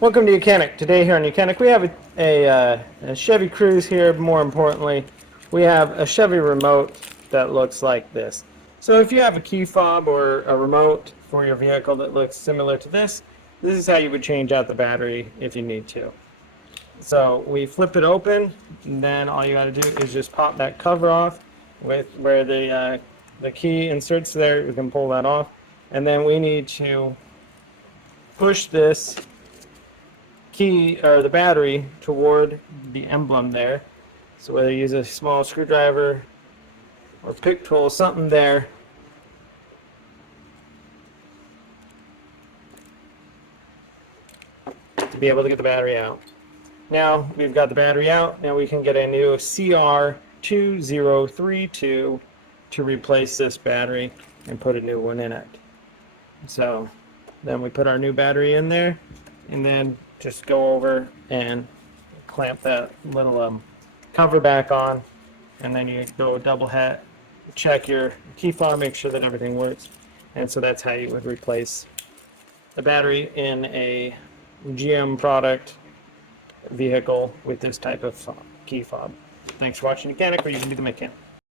Welcome to YOUCANIC. Today here on YOUCANIC we have a Chevy Cruze here. More importantly, we have a Chevy remote that looks like this. So if you have a key fob or a remote for your vehicle that looks similar to this is how you would change out the battery if you need to. So we flip it open, and then all you got to do is just pop that cover off with where the key inserts there. We can pull that off, and then we need to push this key or the battery toward the emblem there. So whether you use a small screwdriver or pick tool, something there, to be able to get the battery out. Now we've got the battery out. Now we can get a new CR2032 to replace this battery and put a new one in it. So then we put our new battery in there, and then just go over and clamp that little cover back on, and then you go double hat, check your key fob, make sure that everything works. And so that's how you would replace the battery in a GM product vehicle with this type of key fob. Thanks for watching YOUCANIC, where you can be the mechanic.